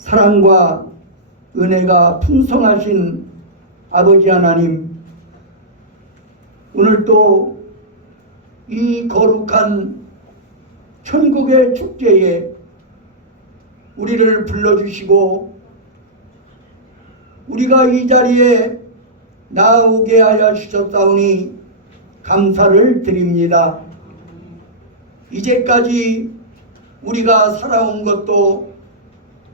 사랑과 은혜가 풍성하신 아버지 하나님, 오늘 또 이 거룩한 천국의 축제에 우리를 불러주시고 우리가 이 자리에 나오게 하여 주셨사오니 감사를 드립니다. 이제까지 우리가 살아온 것도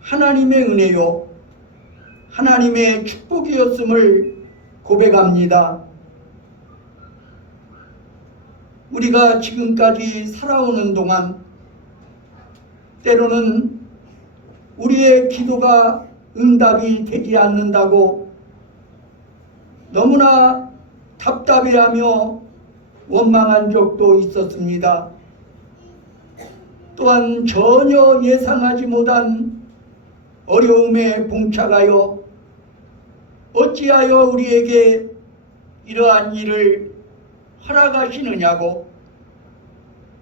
하나님의 은혜요, 하나님의 축복이었음을 고백합니다. 우리가 지금까지 살아오는 동안 때로는 우리의 기도가 응답이 되지 않는다고 너무나 답답해하며 원망한 적도 있었습니다. 또한 전혀 예상하지 못한 어려움에 봉착하여 어찌하여 우리에게 이러한 일을 허락하시느냐고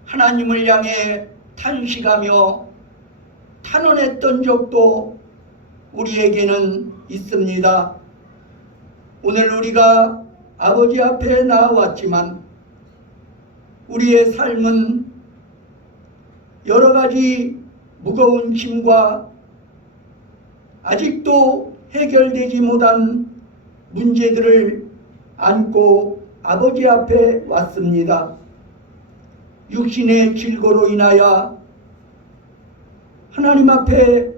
하나님을 향해 탄식하며 탄원했던 적도 우리에게는 있습니다. 오늘 우리가 아버지 앞에 나왔지만 우리의 삶은 여러 가지 무거운 짐과 아직도 해결되지 못한 문제들을 안고 아버지 앞에 왔습니다. 육신의 질고로 인하여 하나님 앞에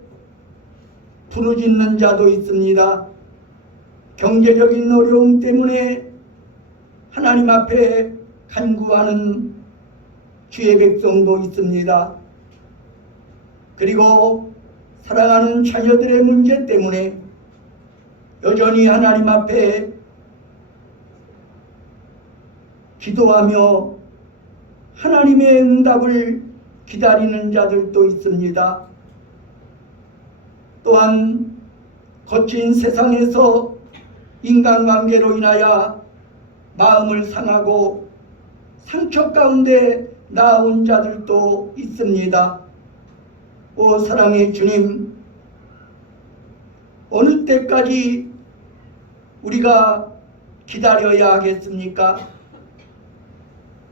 부르짖는 자도 있습니다. 경제적인 어려움 때문에 하나님 앞에 간구하는 주의 백성도 있습니다. 그리고 사랑하는 자녀들의 문제 때문에 여전히 하나님 앞에 기도하며 하나님의 응답을 기다리는 자들도 있습니다. 또한 거친 세상에서 인간관계로 인하여 마음을 상하고 상처 가운데 나온 자들도 있습니다. 오 사랑의 주님, 어느 때까지 우리가 기다려야 하겠습니까?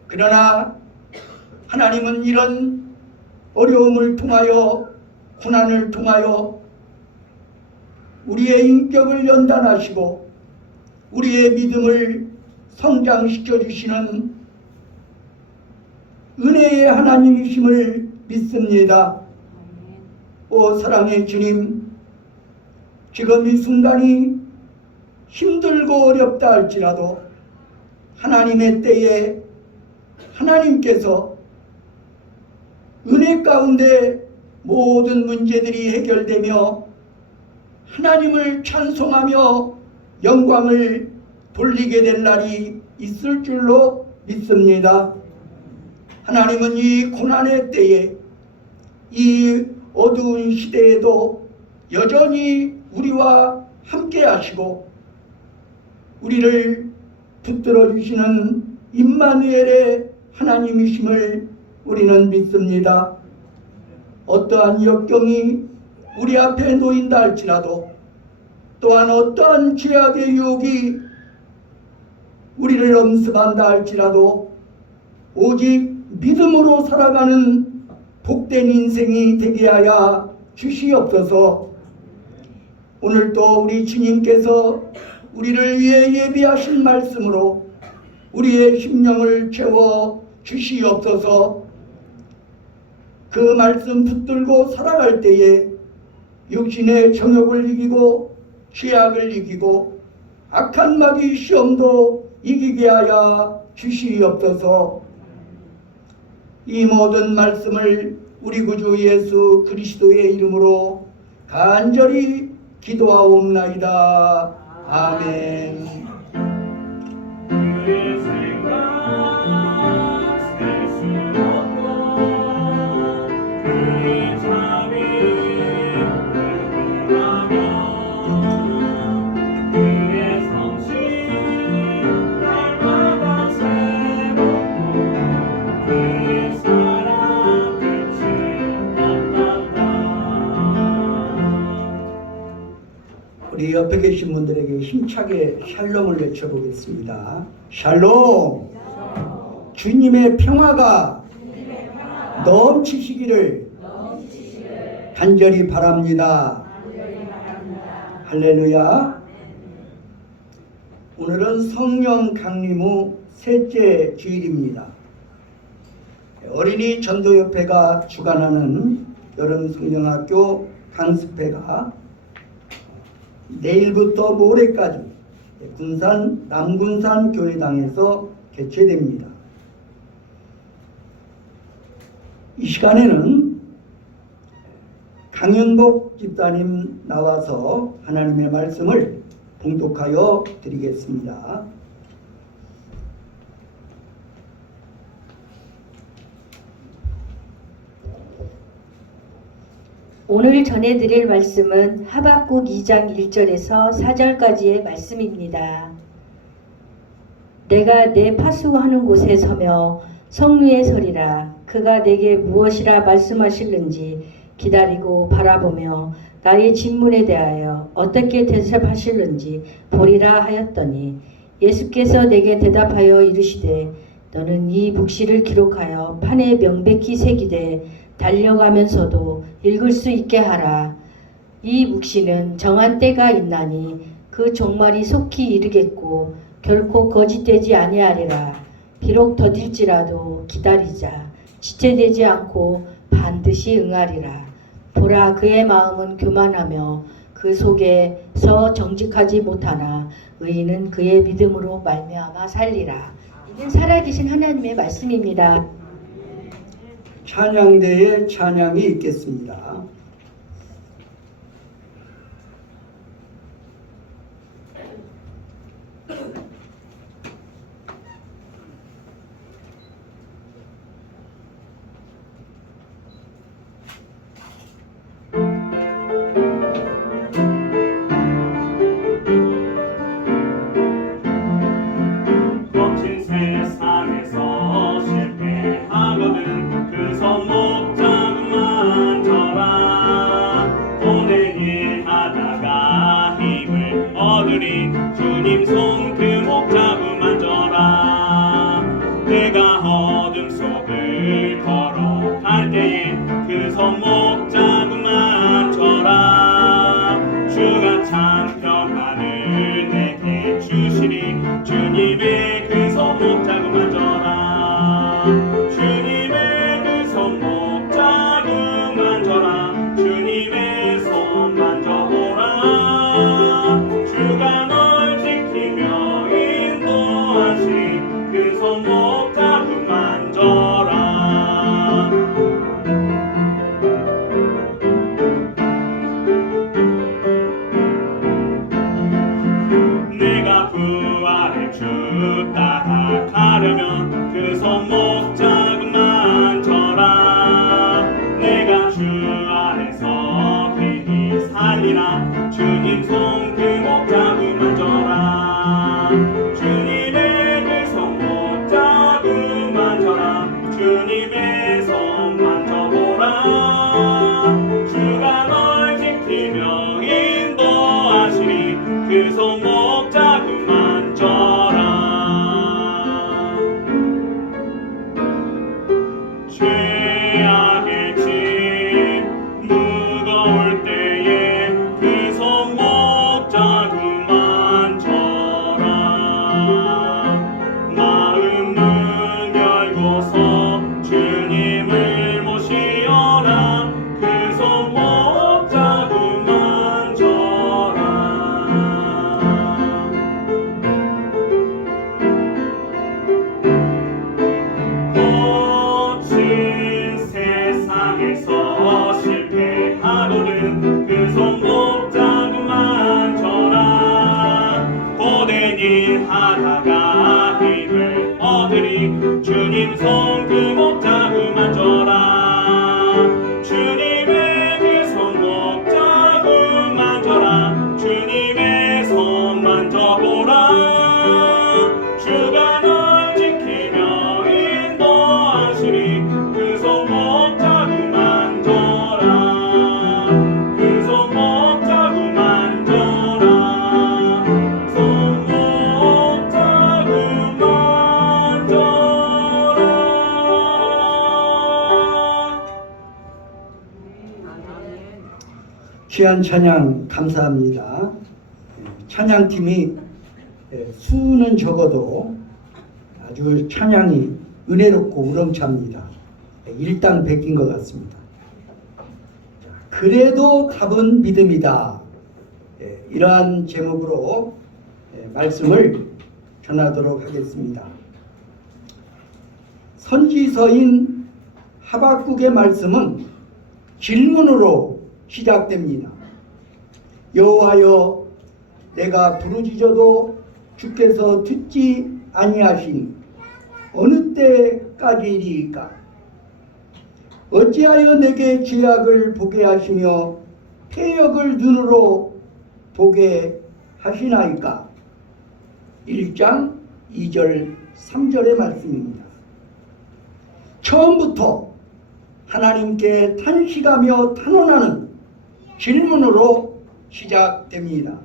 그러나 하나님은 이런 어려움을 통하여, 고난을 통하여 우리의 인격을 연단하시고 우리의 믿음을 성장시켜 주시는 은혜의 하나님이심을 믿습니다. 오 사랑의 주님, 지금 이 순간이 힘들고 어렵다 할지라도 하나님의 때에 하나님께서 은혜 가운데 모든 문제들이 해결되며 하나님을 찬송하며 영광을 돌리게 될 날이 있을 줄로 믿습니다. 하나님은 이 고난의 때에, 이 어두운 시대에도 여전히 우리와 함께 하시고 우리를 붙들어 주시는 임마누엘의 하나님이심을 우리는 믿습니다. 어떠한 역경이 우리 앞에 놓인다 할지라도, 또한 어떠한 죄악의 유혹이 우리를 엄습한다 할지라도 오직 믿음으로 살아가는 복된 인생이 되게 하여 주시옵소서. 오늘도 우리 주님께서 우리를 위해 예비하신 말씀으로 우리의 심령을 채워 주시옵소서. 그 말씀 붙들고 살아갈 때에 육신의 정욕을 이기고 죄악을 이기고 악한 마귀 시험도 이기게 하여 주시옵소서. 이 모든 말씀을 우리 구주 예수 그리스도의 이름으로 간절히 기도하옵나이다. 아멘. 우리 옆에 계신 분들에게 힘차게 샬롬을 외쳐보겠습니다. 샬롬! 주님의 평화가 넘치시기를 간절히 바랍니다. 할렐루야. 오늘은 성령 강림 후 셋째 주일입니다. 어린이 전도협회가 주관하는 여름 성령학교 강습회가 내일부터 모레까지 군산 남군산 교회당에서 개최됩니다. 이 시간에는 강윤복 집사님 나와서 하나님의 말씀을 봉독하여 드리겠습니다. 오늘 전해드릴 말씀은 하박국 2장 1절에서 4절까지의 말씀입니다. 내가 내 파수하는 곳에 서며 성루에 서리라. 그가 내게 무엇이라 말씀하실는지 기다리고 바라보며 나의 질문에 대하여 어떻게 대답하실는지 보리라 하였더니 예수께서 내게 대답하여 이르시되 너는 이 묵시를 기록하여 판에 명백히 새기되 달려가면서도 읽을 수 있게 하라. 이 묵시는 정한 때가 있나니 그 종말이 속히 이르겠고 결코 거짓되지 아니하리라. 비록 더딜지라도 기다리자. 지체되지 않고 반드시 응하리라. 보라, 그의 마음은 교만하며 그 속에서 정직하지 못하나 의인은 그의 믿음으로 말미암아 살리라. 이는 살아계신 하나님의 말씀입니다. 찬양대에 찬양이 있겠습니다. 거친 세상에서 실패하거든 그 손목 잡고만 져라. 오늘 일 하다가 힘을 얻으리. 주님 손 그 목 잡고만 져라. 내가 어둠 속을 걸어갈 때에 그 손목 잡고만 져라. 주가 참 평안을 내게 주시리. 주님의 그 손목 잡고만 져라. 주님의 그 손목 잡고만 져라. 주님의 손 만져보라. 주가 널 지키며 인도하시리. 그 손목 잡고만 져라. 내가 부활의 주 따라가려면 그 손목 잡고만 져라. 내가 주 안에서 귀히 살리라. 주님 손 그 목 잡고만 져라. 주님의 그 손목 잡고만 져라. 주님의 손 만져보라. 주가 널 지키며 인도하시리. 그 손목 잡고만 져라. 죄악의 짐 무거울 때에 그 손목 잡고만 져라. 마음을 열고서 주님을 모시어라. 그 손목 잡고만 져라. 거친 세상에서 실패하거든 그 손목 잡고만 져라. 고된 일 하다가 힘을 얻으리. 주님 손 그 목 잡고만 져라. 주님의 그 손목 잡고만 져라. 주님의 손 만져보라. 주가 널 지키며 인도하시리. 그 손목 잡고만 져라. 그 손목 잡고만 져라. 귀한 찬양 감사합니다. 찬양팀이 수는 적어도 아주 찬양이 은혜롭고 우렁찹니다. 일당백인 것 같습니다. 그래도 답은 믿음이다. 이러한 제목으로 말씀을 전하도록 하겠습니다. 선지서인 하박국의 말씀은 질문으로 시작됩니다. 여호와여, 내가 부르짖어도 주께서 듣지 아니하시니 어느 때까지이리까? 어찌하여 내게 죄악을 보게 하시며 패역을 눈으로 보게 하시나이까? 1장 2절 3절의 말씀입니다. 처음부터 하나님께 탄식하며 탄원하는 질문으로 시작됩니다.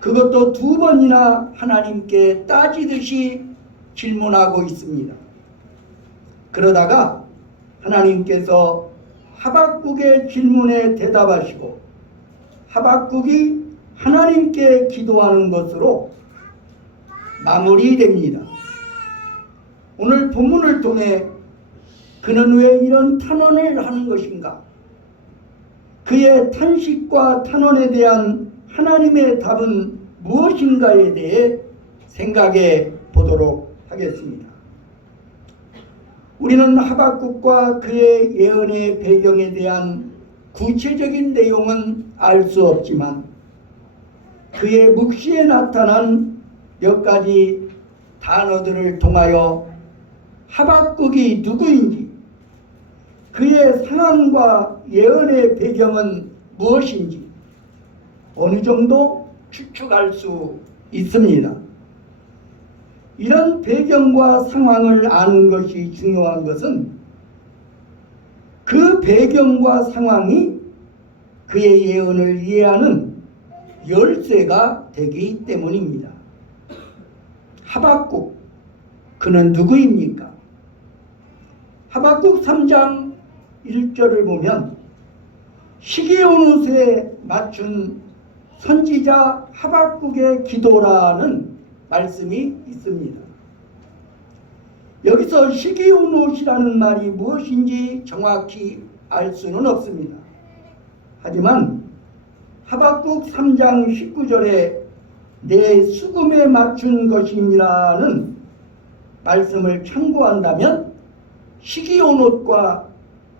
그것도 2번이나 하나님께 따지듯이 질문하고 있습니다. 그러다가 하나님께서 하박국의 질문에 대답하시고 하박국이 하나님께 기도하는 것으로 마무리됩니다. 오늘 본문을 통해 그는 왜 이런 탄원을 하는 것인가? 그의 탄식과 탄원에 대한 하나님의 답은 무엇인가에 대해 생각해 보도록 하겠습니다. 우리는 하박국과 그의 예언의 배경에 대한 구체적인 내용은 알 수 없지만 그의 묵시에 나타난 몇 가지 단어들을 통하여 하박국이 누구인지, 그의 상황과 예언의 배경은 무엇인지 어느 정도 추측할 수 있습니다. 이런 배경과 상황을 아는 것이 중요한 것은 그 배경과 상황이 그의 예언을 이해하는 열쇠가 되기 때문입니다. 하박국, 그는 누구입니까? 하박국 3장 1절을 보면 시기온옷에 맞춘 선지자 하박국의 기도라는 말씀이 있습니다. 여기서 시기온옷이라는 말이 무엇인지 정확히 알 수는 없습니다. 하지만 하박국 3장 19절에 내 수금에 맞춘 것임이라는 말씀을 참고한다면 시기온옷과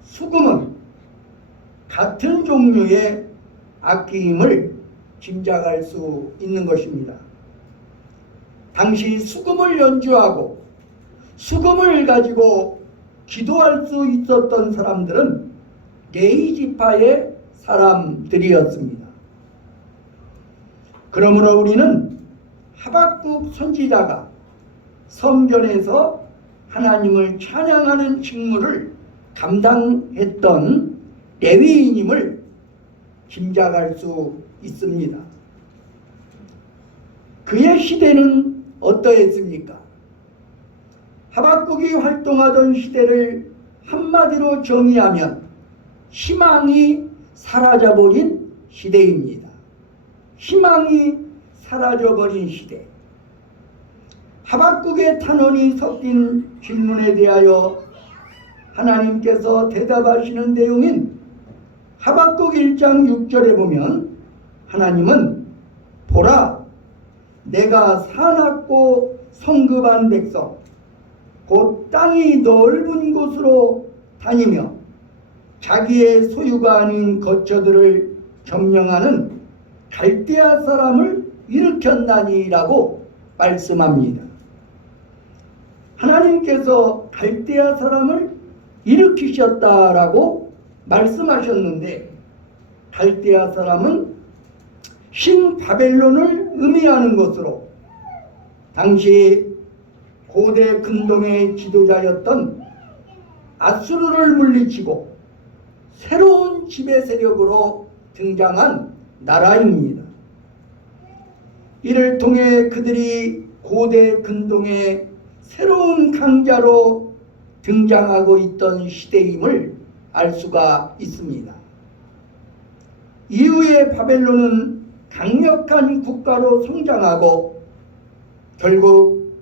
수금은 같은 종류의 악기임을 짐작할 수 있는 것입니다. 당시 수금을 연주하고 수금을 가지고 기도할 수 있었던 사람들은 레위 지파의 사람들이었습니다. 그러므로 우리는 하박국 선지자가 성전에서 하나님을 찬양하는 직무를 감당했던 레위인임을 짐작할 수 있습니다. 그의 시대는 어떠했습니까? 하박국이 활동하던 시대를 한마디로 정의하면 희망이 사라져버린 시대입니다. 희망이 사라져버린 시대. 하박국의 탄원이 섞인 질문에 대하여 하나님께서 대답하시는 내용인 하박국 1장 6절에 보면 하나님은 보라, 내가 사납고 성급한 백성 곧 땅이 넓은 곳으로 다니며 자기의 소유가 아닌 거처들을 점령하는 갈대아 사람을 일으켰나니라고 말씀합니다. 하나님께서 갈대아 사람을 일으키셨다라고 말씀하셨는데 갈대아 사람은 신바벨론을 의미하는 것으로 당시 고대 근동의 지도자였던 아수르를 물리치고 새로운 지배 세력으로 등장한 나라입니다. 이를 통해 그들이 고대 근동의 새로운 강자로 등장하고 있던 시대임을 알 수가 있습니다. 이후에 바벨론은 강력한 국가로 성장하고 결국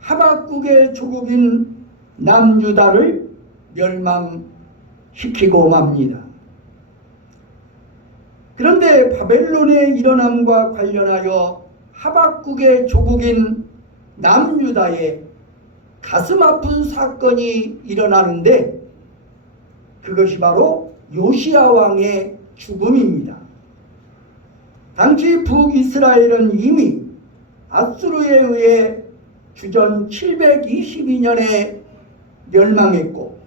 하박국의 조국인 남유다를 멸망시키고 맙니다. 그런데 바벨론의 일어남과 관련하여 하박국의 조국인 남유다에 가슴 아픈 사건이 일어나는데 그것이 바로 요시야 왕의 죽음입니다. 당시 북이스라엘은 이미 아수르에 의해 주전 722년에 멸망했고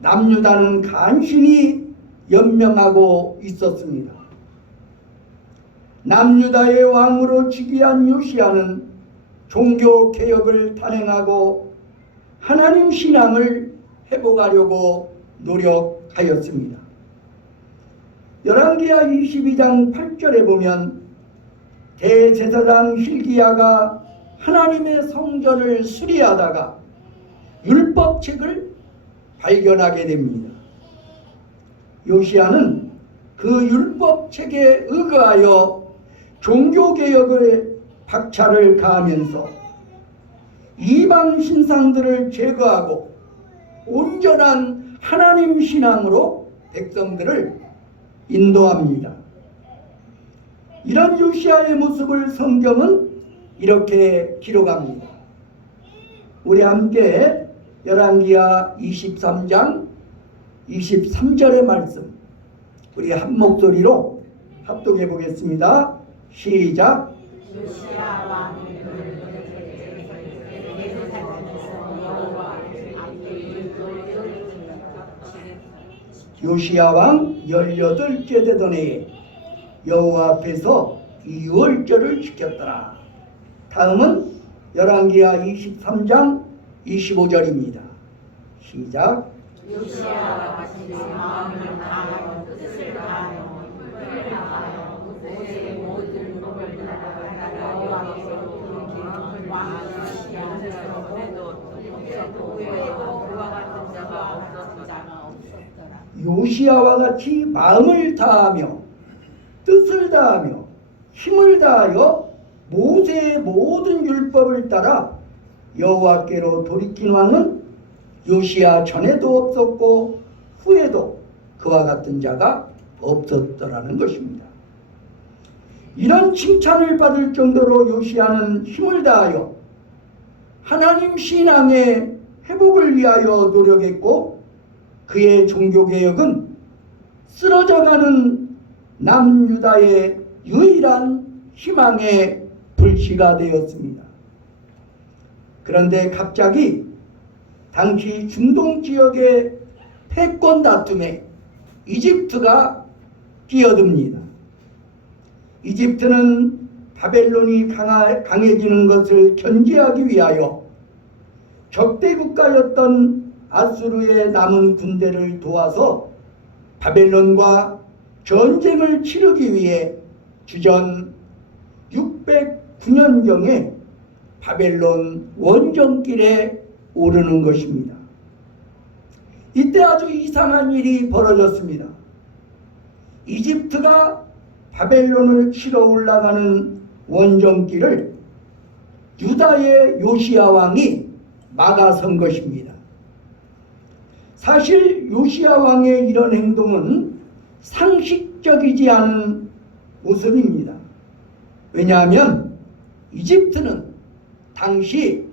남유다는 간신히 연명하고 있었습니다. 남유다의 왕으로 즉위한 요시야는 종교 개혁을 단행하고 하나님 신앙을 회복하려고 노력하였습니다. 열왕기하 22장 8절에 보면 대제사장 hil기야가 하나님의 성전을 수리하다가 율법책을 발견하게 됩니다. 요시야는 그 율법책에 의거하여 종교개혁의 박차를 가하면서 이방 신상들을 제거하고 온전한 하나님 신앙으로 백성들을 인도합니다. 이런 요시야의 모습을 성경은 이렇게 기록합니다. 우리 함께 열왕기하 23장 23절의 말씀 우리 한 목소리로 합독해 보겠습니다. 시작. 요시야 왕 18째 되던 해에 여호와 앞에서 유월절을 지켰더라. 다음은 열왕기하 23장 25절입니다. 시작. 요시야가 다시 마음을 다하여 뜻을 다하여 뿔을 다하여 모세의 모든 법을 따라 여호와께로 돌이키는 왕이 양자로 후에도 그와 같은 자가 없었더라. 요시야와 같이 마음을 다하며 뜻을 다하며 힘을 다하여 모세의 모든 율법을 따라 여호와께로 돌이킨 왕은 요시야 전에도 없었고 후에도 그와 같은 자가 없었더라는 것입니다. 이런 칭찬을 받을 정도로 요시야는 힘을 다하여 하나님 신앙의 회복을 위하여 노력했고 그의 종교개혁은 쓰러져가는 남유다의 유일한 희망의 불씨가 되었습니다. 그런데 갑자기 당시 중동 지역의 패권 다툼에 이집트가 끼어듭니다. 이집트는 바벨론이 강해지는 것을 견제하기 위하여 적대 국가였던 아수르의 남은 군대를 도와서 바벨론과 전쟁을 치르기 위해 주전 609년경에 바벨론 원정길에 오르는 것입니다. 이때 아주 이상한 일이 벌어졌습니다. 이집트가 바벨론을 치러 올라가는 원정길을 유다의 요시야 왕이 막아선 것입니다. 사실 요시야 왕의 이런 행동은 상식적이지 않은 모습입니다. 왜냐하면 이집트는 당시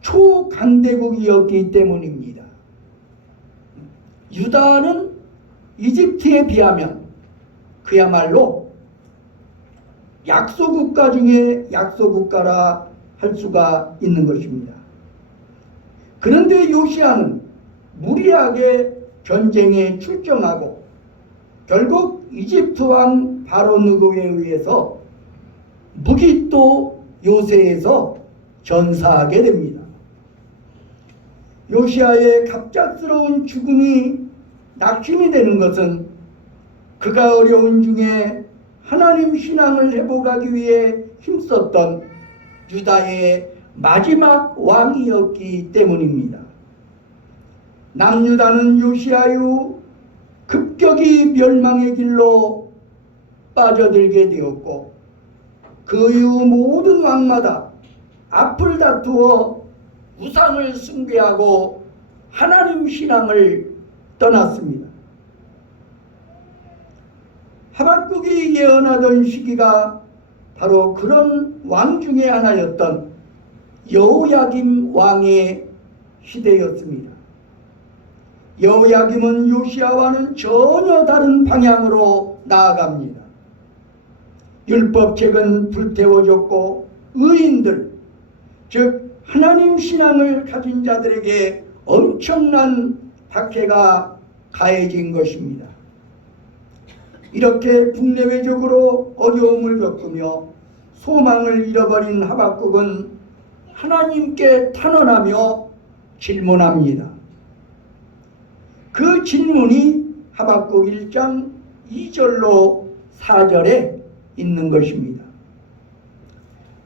초강대국이었기 때문입니다. 유다는 이집트에 비하면 그야말로 약소국가 중에 약소국가라 할 수가 있는 것입니다. 그런데 요시야는 무리하게 전쟁에 출정하고 결국 이집트 왕 바로 느고에 의해서 무기또 요새에서 전사하게 됩니다. 요시야의 갑작스러운 죽음이 낙심이 되는 것은 그가 어려운 중에 하나님 신앙을 회복하기 위해 힘썼던 유다의 마지막 왕이었기 때문입니다. 남유다는 요시야 이후 급격히 멸망의 길로 빠져들게 되었고 그 이후 모든 왕마다 앞을 다투어 우상을 숭배하고 하나님 신앙을 떠났습니다. 하박국이 예언하던 시기가 바로 그런 왕 중에 하나였던 여호야김 왕의 시대였습니다. 여호야김은 요시야와는 전혀 다른 방향으로 나아갑니다. 율법책은 불태워졌고 의인들, 즉 하나님 신앙을 가진 자들에게 엄청난 박해가 가해진 것입니다. 이렇게 국내외적으로 어려움을 겪으며 소망을 잃어버린 하박국은 하나님께 탄원하며 질문합니다. 그 질문이 하박국 1장 2절로 4절에 있는 것입니다.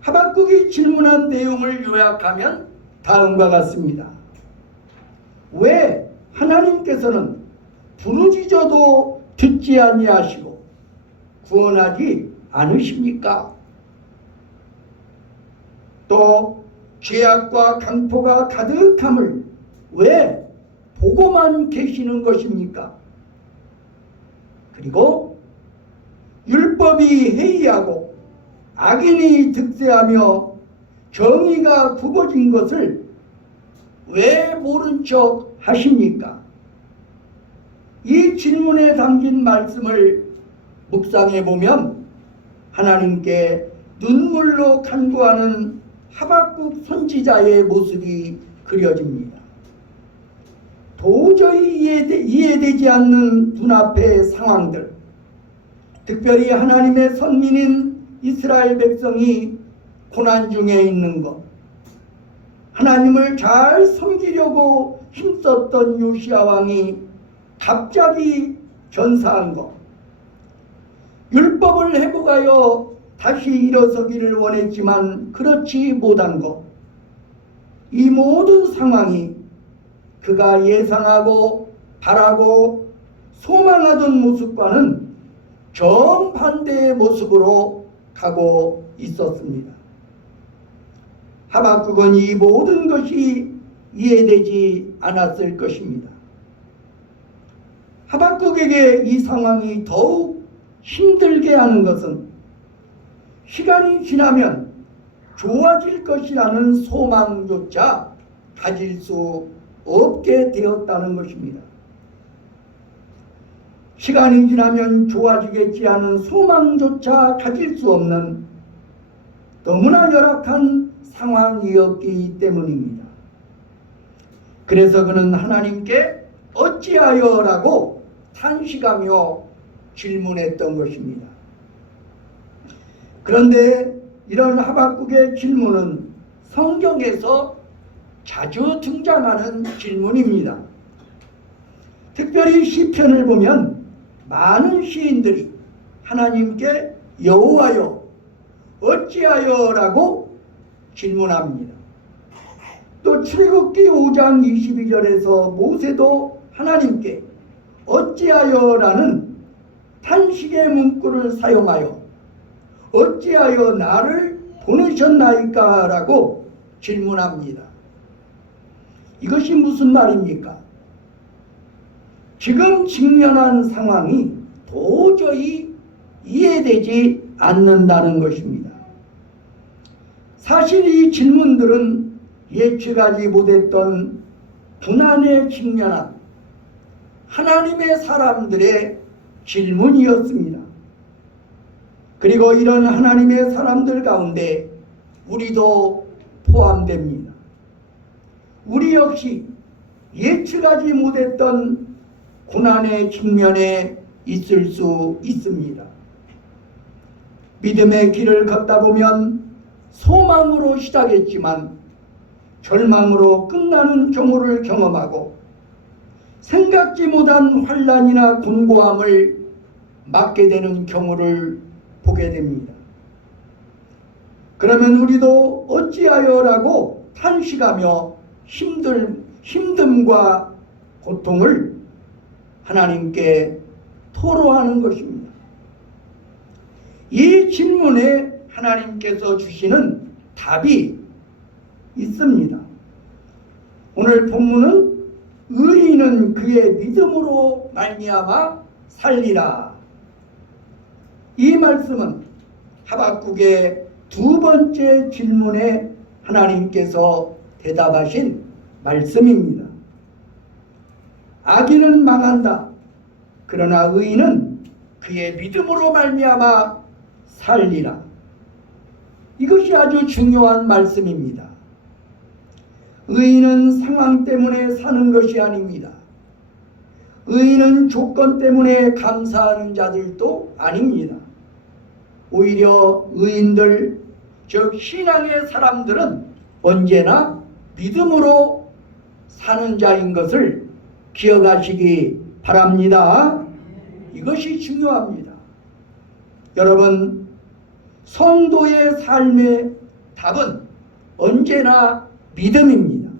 하박국이 질문한 내용을 요약하면 다음과 같습니다. 왜 하나님께서는 부르짖어도 듣지 아니하시고 구원하지 않으십니까? 또 죄악과 강포가 가득함을 왜 보고만 계시는 것입니까? 그리고 율법이 해이하고 악인이 득세하며 정의가 굽어진 것을 왜 모른 척 하십니까? 이 질문에 담긴 말씀을 묵상해 보면 하나님께 눈물로 간구하는 하박국 선지자의 모습이 그려집니다. 도저히 이해되지 않는 눈앞의 상황들, 특별히 하나님의 선민인 이스라엘 백성이 고난 중에 있는 것, 하나님을 잘 섬기려고 힘썼던 요시야 왕이 갑자기 전사한 것, 율법을 회복하여 다시 일어서기를 원했지만 그렇지 못한 것, 이 모든 상황이 그가 예상하고 바라고 소망하던 모습과는 정반대의 모습으로 가고 있었습니다. 하박국은 이 모든 것이 이해되지 않았을 것입니다. 하박국에게 이 상황이 더욱 힘들게 하는 것은 시간이 지나면 좋아질 것이라는 소망조차 가질 수 없게 되었다는 것입니다. 시간이 지나면 좋아지겠지 하는 소망조차 가질 수 없는 너무나 열악한 상황이었기 때문입니다. 그래서 그는 하나님께 어찌하여라고 탄식하며 질문했던 것입니다. 그런데 이런 하박국의 질문은 성경에서 자주 등장하는 질문입니다. 특별히 시편을 보면 많은 시인들이 하나님께 여호와여 어찌하여라고 질문합니다. 또 출애굽기 5장 22절에서 모세도 하나님께 어찌하여라는 탄식의 문구를 사용하여 어찌하여 나를 보내셨나이까 라고 질문합니다. 이것이 무슨 말입니까? 지금 직면한 상황이 도저히 이해되지 않는다는 것입니다. 사실 이 질문들은 예측하지 못했던 고난에 직면한 하나님의 사람들의 질문이었습니다. 그리고 이런 하나님의 사람들 가운데 우리도 포함됩니다. 우리 역시 예측하지 못했던 고난의 직면에 있을 수 있습니다. 믿음의 길을 걷다 보면 소망으로 시작했지만 절망으로 끝나는 경우를 경험하고 생각지 못한 환난이나 곤고함을 맞게 되는 경우를 보게 됩니다. 그러면 우리도 어찌하여라고 탄식하며 힘듦과 고통을 하나님께 토로하는 것입니다. 이 질문에 하나님께서 주시는 답이 있습니다. 오늘 본문은 의인은 그의 믿음으로 말미암아 살리라. 이 말씀은 하박국의 두 번째 질문에 하나님께서 대답하신 말씀입니다. 악인은 망한다. 그러나 의인은 그의 믿음으로 말미암아 살리라. 이것이 아주 중요한 말씀입니다. 의인은 상황 때문에 사는 것이 아닙니다. 의인은 조건 때문에 감사하는 자들도 아닙니다. 오히려 의인들, 즉 신앙의 사람들은 언제나 믿음으로 사는 자인 것을 기억하시기 바랍니다. 이것이 중요합니다. 여러분, 성도의 삶의 답은 언제나 믿음입니다.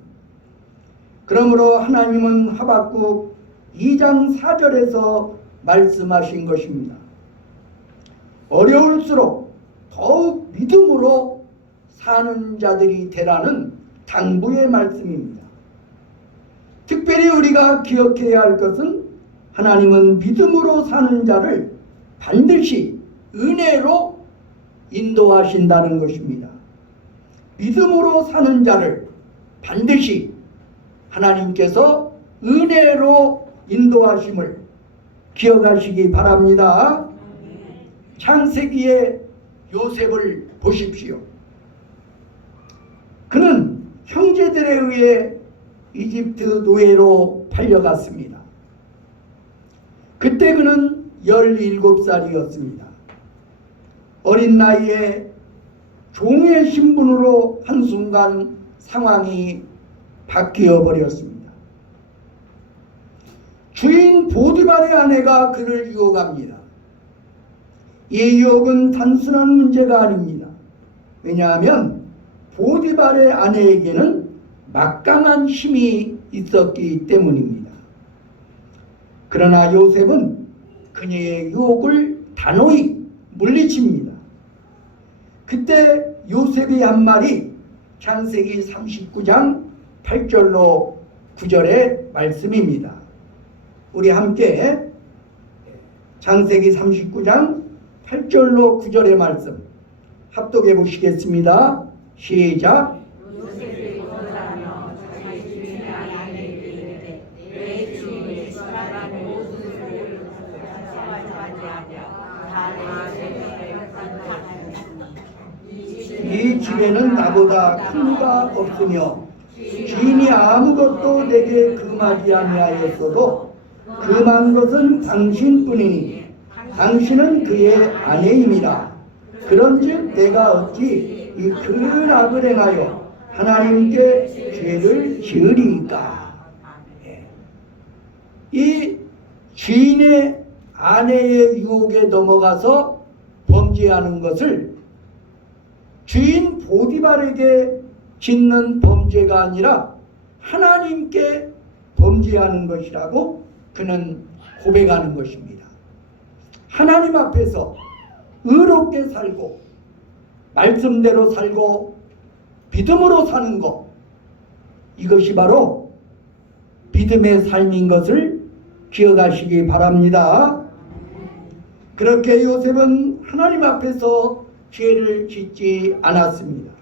그러므로 하나님은 하박국 2장 4절에서 말씀하신 것입니다. 어려울수록 더욱 믿음으로 사는 자들이 되라는 당부의 말씀입니다. 특별히 우리가 기억해야 할 것은 하나님은 믿음으로 사는 자를 반드시 은혜로 인도하신다는 것입니다. 믿음으로 사는 자를 반드시 하나님께서 은혜로 인도하심을 기억하시기 바랍니다. 창세기의 요셉을 보십시오. 그는 형제들에 의해 이집트 노예로 팔려갔습니다. 그때 그는 17살이었습니다. 어린 나이에 종의 신분으로 한순간 상황이 바뀌어 버렸습니다. 주인 보디발의 아내가 그를 유혹합니다. 이 유혹은 단순한 문제가 아닙니다. 왜냐하면 보디발의 아내에게는 막강한 힘이 있었기 때문입니다. 그러나 요셉은 그녀의 유혹을 단호히 물리칩니다. 그때 요셉이 한 말이 창세기 39장 8절로 9절의 말씀입니다. 우리 함께 창세기 39장 8절로 9절의 말씀 합독해 보시겠습니다. 시작. 요셉이 거절하며 자기 주인의 아내에게 이르되 내 주인이 주라는 모든 소리를 상처하지 아니하며 다 이 집에는 나보다 큰 이가 없으며 주인이 아무것도 내게 금하지 아니하였어도 금한 것은 당신뿐이니 당신은 그의 아내임이라. 그런즉 내가 어찌 이 큰 악을 행하여 하나님께 죄를 지으리이까. 이 주인의 아내의 유혹에 넘어가서 범죄하는 것을 주인 보디발에게 짓는 범죄가 아니라 하나님께 범죄하는 것이라고 그는 고백하는 것입니다. 하나님 앞에서 의롭게 살고 말씀대로 살고 믿음으로 사는 것, 이것이 바로 믿음의 삶인 것을 기억하시기 바랍니다. 그렇게 요셉은 하나님 앞에서 죄를 짓지 않았습니다.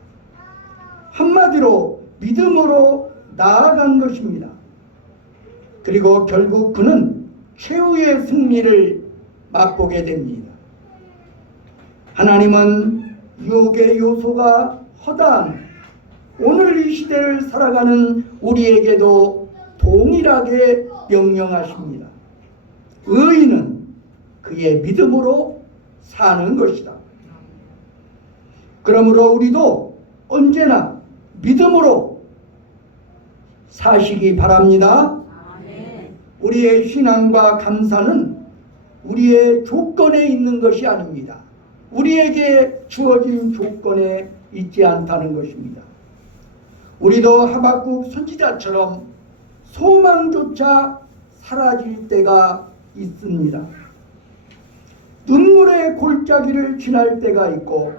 한마디로 믿음으로 나아간 것입니다. 그리고 결국 그는 최후의 승리를 맛보게 됩니다. 하나님은 유혹의 요소가 허다한 오늘 이 시대를 살아가는 우리에게도 동일하게 명령하십니다. 의인은 그의 믿음으로 사는 것이다. 그러므로 우리도 언제나 믿음으로 사시기 바랍니다. 우리의 신앙과 감사는 우리의 조건에 있는 것이 아닙니다. 우리에게 주어진 조건에 있지 않다는 것입니다. 우리도 하박국 선지자처럼 소망조차 사라질 때가 있습니다. 눈물의 골짜기를 지날 때가 있고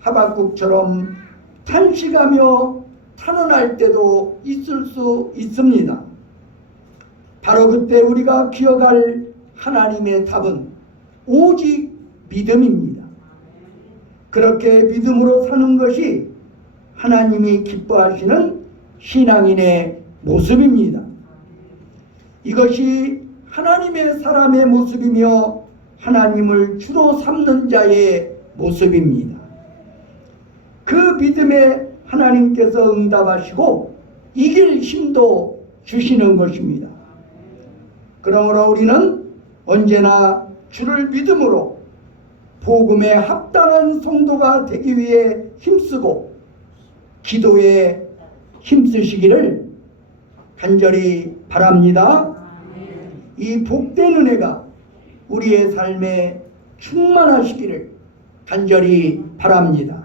하박국처럼 탄식하며 탄원할 때도 있을 수 있습니다. 바로 그때 우리가 기억할 하나님의 답은 오직 믿음입니다. 그렇게 믿음으로 사는 것이 하나님이 기뻐하시는 신앙인의 모습입니다. 이것이 하나님의 사람의 모습이며 하나님을 주로 삼는 자의 모습입니다. 그 믿음에 하나님께서 응답하시고 이길 힘도 주시는 것입니다. 그러므로 우리는 언제나 주를 믿음으로 복음에 합당한 성도가 되기 위해 힘쓰고 기도에 힘쓰시기를 간절히 바랍니다. 이 복된 은혜가 우리의 삶에 충만하시기를 간절히 바랍니다.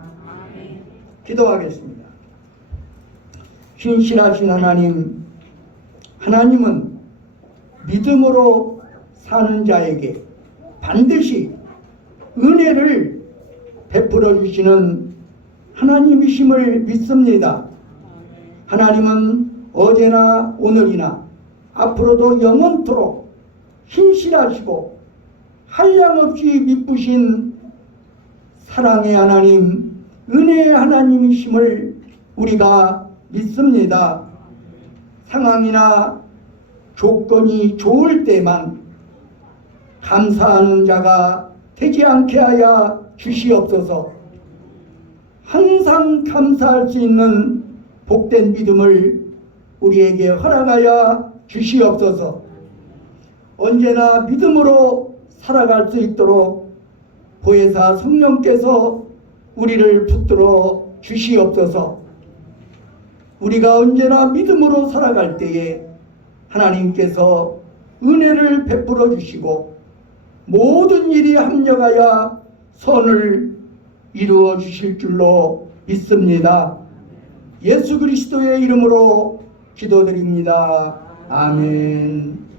기도하겠습니다. 신실하신 하나님, 하나님은 믿음으로 사는 자에게 반드시 은혜를 베풀어 주시는 하나님이심을 믿습니다. 하나님은 어제나 오늘이나 앞으로도 영원토록 신실하시고 한량없이 미쁘신 사랑의 하나님, 은혜의 하나님이심을 우리가 믿습니다. 상황이나 조건이 좋을 때만 감사하는 자가 되지 않게 하여 주시옵소서. 항상 감사할 수 있는 복된 믿음을 우리에게 허락하여 주시옵소서. 언제나 믿음으로 살아갈 수 있도록 보혜사 성령께서 우리를 붙들어 주시옵소서. 우리가 언제나 믿음으로 살아갈 때에 하나님께서 은혜를 베풀어 주시고 모든 일이 합력하여 선을 이루어 주실 줄로 믿습니다. 예수 그리스도의 이름으로 기도드립니다. 아멘.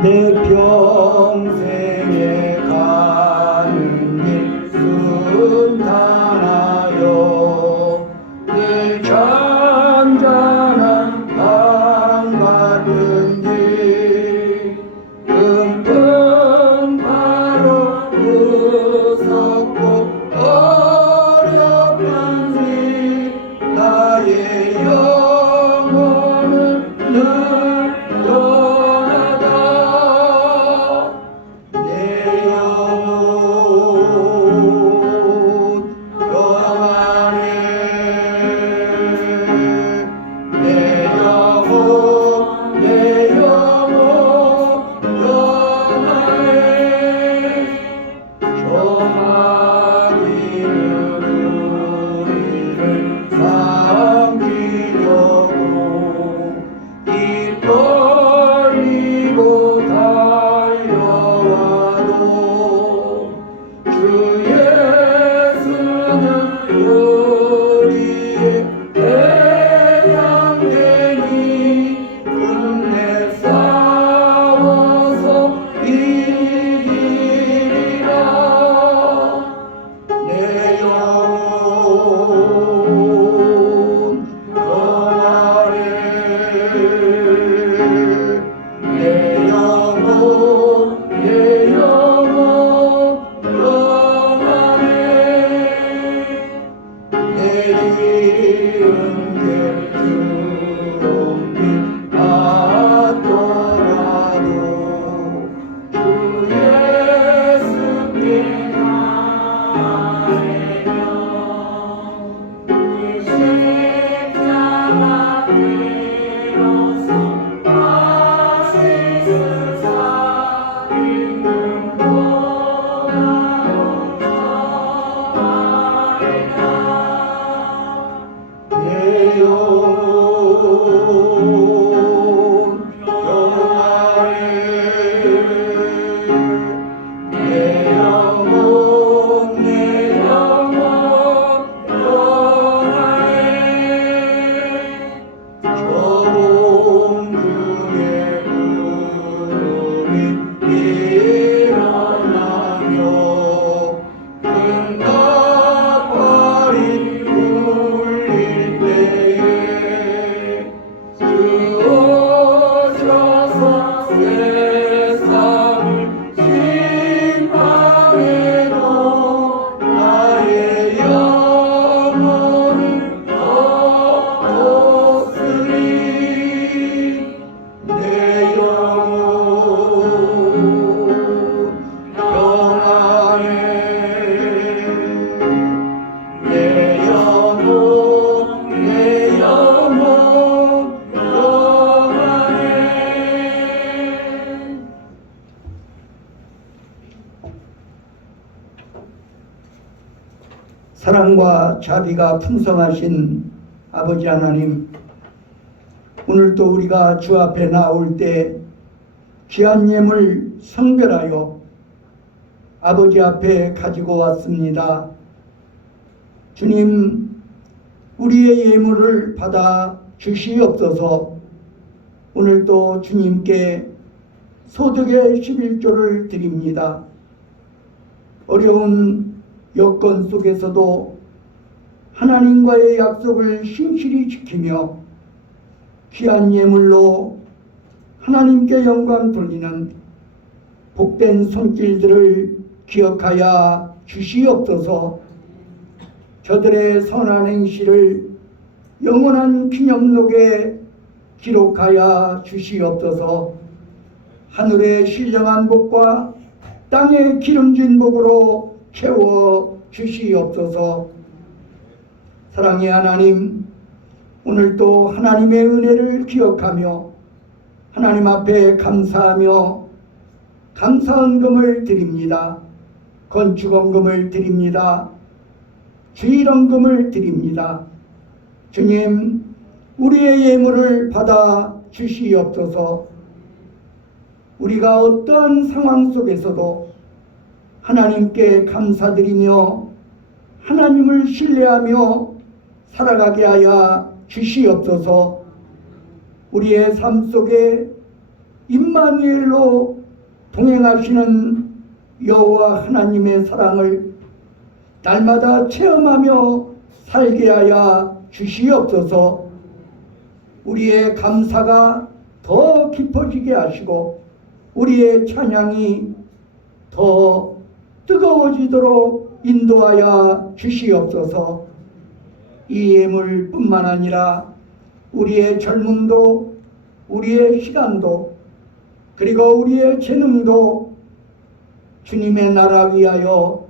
내 평생에 가는 길 순탄하여 늘 잔잔한 강 같은 길 사랑과 자비가 풍성하신 아버지 하나님, 오늘도 우리가 주 앞에 나올 때 귀한 예물 성별하여 아버지 앞에 가지고 왔습니다. 주님, 우리의 예물을 받아 주시옵소서. 오늘도 주님께 소득의 11조를 드립니다. 어려운 여건 속에서도 하나님과의 약속을 신실히 지키며 귀한 예물로 하나님께 영광 돌리는 복된 손길들을 기억하여 주시옵소서. 저들의 선한 행실을 영원한 기념록에 기록하여 주시옵소서. 하늘의 신령한 복과 땅의 기름진 복으로 채워 주시옵소서. 사랑의 하나님, 오늘도 하나님의 은혜를 기억하며 하나님 앞에 감사하며 감사헌금을 드립니다. 건축헌금을 드립니다. 주일헌금을 드립니다. 주님, 우리의 예물을 받아 주시옵소서. 우리가 어떠한 상황 속에서도 하나님께 감사드리며 하나님을 신뢰하며 살아가게 하여 주시옵소서. 우리의 삶 속에 임마누엘로 동행하시는 여호와 하나님의 사랑을 날마다 체험하며 살게 하여 주시옵소서. 우리의 감사가 더 깊어지게 하시고 우리의 찬양이 더 뜨거워지도록 인도하여 주시옵소서. 이 예물뿐만 아니라 우리의 젊음도, 우리의 시간도, 그리고 우리의 재능도 주님의 나라 위하여,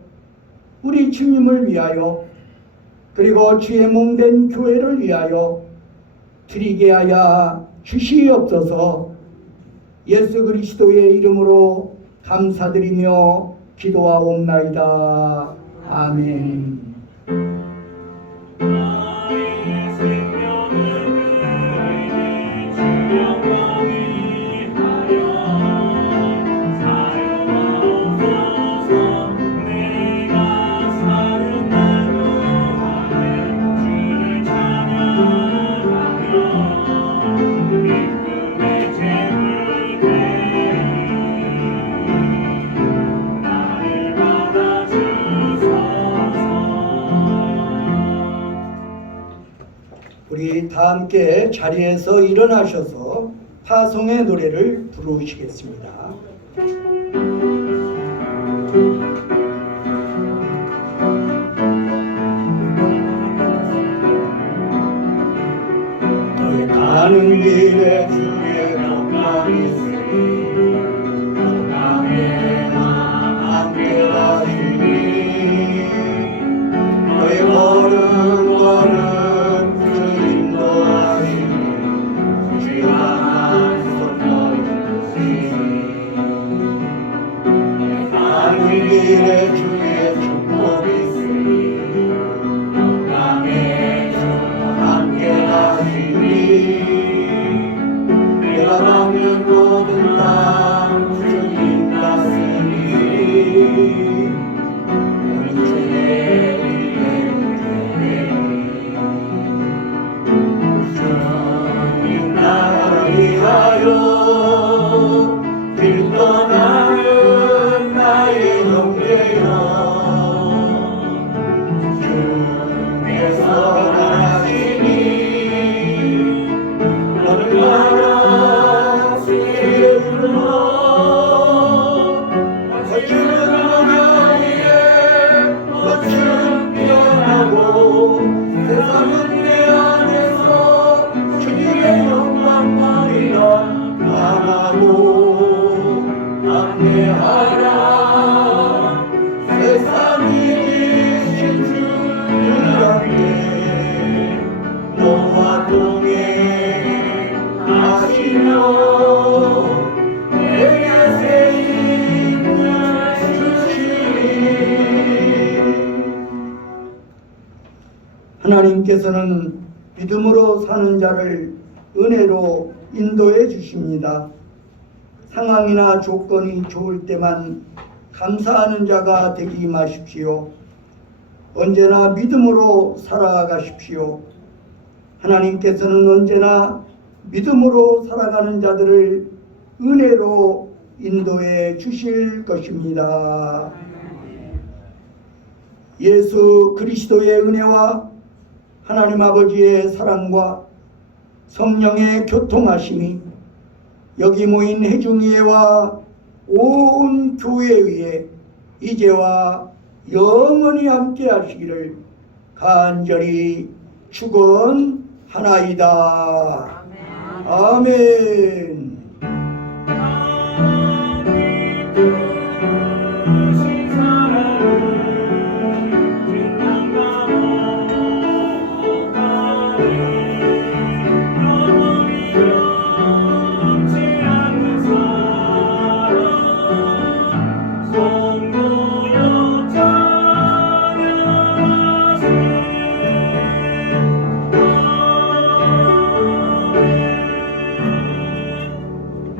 우리 주님을 위하여, 그리고 주의 몸된 교회를 위하여 드리게 하여 주시옵소서. 예수 그리스도의 이름으로 감사드리며 기도하옵나이다. 아멘. 나의 생명을 그에게 주 영광이 하여 사용하옵소서. 내가 사는 날 동안에 주를 찬양하며 기쁨의 재물 나를 받아주소서. 우리 다 함께 자리에서 일어나셔서 파송의 노래를 부르시겠습니다. 너희 가는 길에 주의 영광이 있으니 영광에나 함께 가시니 너희 걸음 주 인도하시니 주의 강한 손 너희 붙이시니 가는 길에 주의 축복이 있으니 영광의 주 함께 가시니 내가 밟는 모든 땅 주님 다스리니 우리 주의 길에 주님 나를 위하여 길 떠나는 나의 형제여 하나님께서는 믿음으로 사는 자를 은혜로 인도해 주십니다. 상황이나 조건이 좋을 때만 감사하는 자가 되지 마십시오. 언제나 믿음으로 살아가십시오. 하나님께서는 언제나 믿음으로 살아가는 자들을 은혜로 인도해 주실 것입니다. 예수 그리스도의 은혜와 하나님 아버지의 사랑과 성령의 교통하심이 여기 모인 회중위회와 온 교회 위에 이제와 영원히 함께 하시기를 간절히 축원하나이다. 아멘. 하나님 부르신 사랑을 빛난다.